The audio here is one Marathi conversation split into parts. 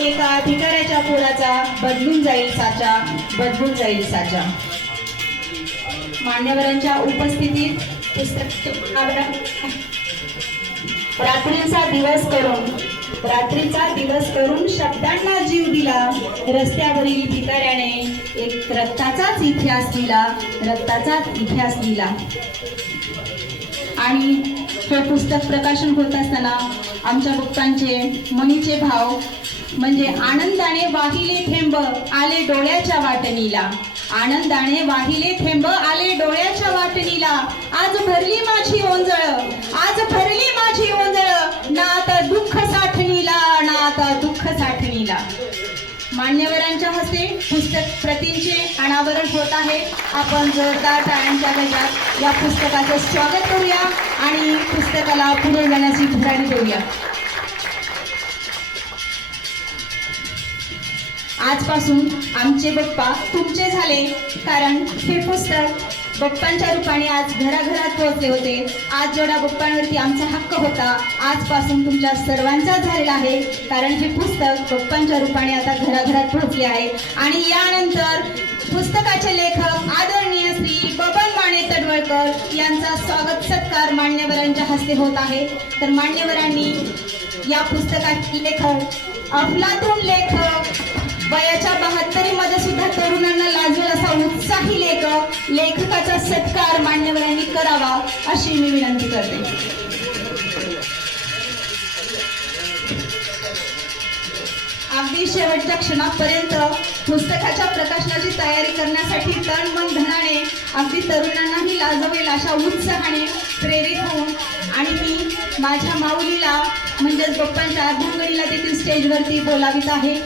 एका भिकाऱ्याच्या पोराचा बदलून जाईल साचा, बदलून जाईल साचा. मान्यवरांच्या उपस्थितीत पुस्तक रात्रीचा दिवस करून शब्दांना जीव दिला. रस्त्यावरील भिकाऱ्याने एक रक्ताचाच इतिहास दिला, रक्ताचाच इतिहास दिला. आणि हे पुस्तक प्रकाशन होत असताना आमच्या भक्तांचे मनीचे भाव म्हणजे आनंदाने वाहिले थेंब आले डोळ्याच्या वाटणीला, आनंदाने वाहिले थेंब आले डोळ्याच्या वाटणीला. आज भरली माझी ओंजळ, आज भरली माझी ओंजळ, ना आता दुःख साठणीला, ना आता दुःख साठणीला. मान्यवरांच्या हस्ते पुस्तक प्रतींचे अनावरण होत आहे. आपण जोरदार टाळ्यांच्या गजरात या पुस्तकाचं स्वागत करूया आणि पुस्तकाला पुढे जाण्याची धुराणी देऊया. आजपासून आमचे बाप्पा तुमचे झाले, कारण हे पुस्तक बाप्पांच्या रूपाने आज घराघरात पोहोचले होते. आज जेवढा बाप्पांवरती आमचा हक्क होता, आजपासून तुमच्या सर्वांचा झालेला आहे, कारण हे पुस्तक बाप्पांच्या रूपाने आता घराघरात पोहोचले आहे. आणि यानंतर पुस्तकाचे लेखक आदरणीय श्री बबन माने तडवळकर यांचा स्वागत सत्कार मान्यवरांच्या हस्ते होत आहे. तर मान्यवरांनी या पुस्तकाचे लेखक अफलातून लेखक, वयाच्या 72 मध्ये सुद्धा तरुणांना लाजवेल असा उत्साही लेखकाचा सत्कार मान्यवरांनी करावा अशी मी विनंती करते. अगदी शेवटच्या क्षणापर्यंत पुस्तकाच्या प्रकाशनाची तयारी करण्यासाठी तन मन धनाने अगदी तरुणांनाही लाजवेल अशा उत्साहाने प्रेरित होऊन आणि मी माझ्या माऊलीला म्हणजेच बाप्पांच्या अर्धांगणीला देखील स्टेजवरती बोलावित आहे.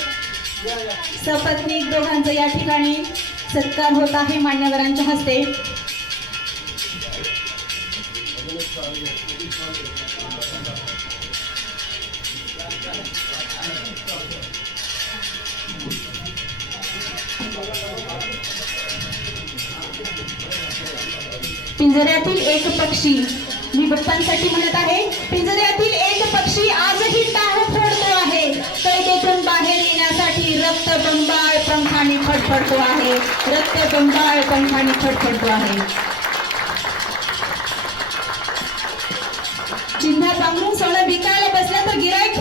सपत्नीक दोघांचा या ठिकाणी सत्कार होत आहे मान्यवरांच्या हस्ते. पिंजऱ्यातील एक पक्षी, मी बाप्पांसाठी म्हणत आहे, पिंजऱ्यातील एक पक्षी आजही टाळ फोडतो आहे. कैदेतून बाहेर येण्यासाठी रक्त बंबाळ पंखाने फडफडतो आहे, रक्त बंबाळ पंखाने फडफडतो आहे. चिन्ह पांघरून सोनं विकायला बसलं तर गिराईक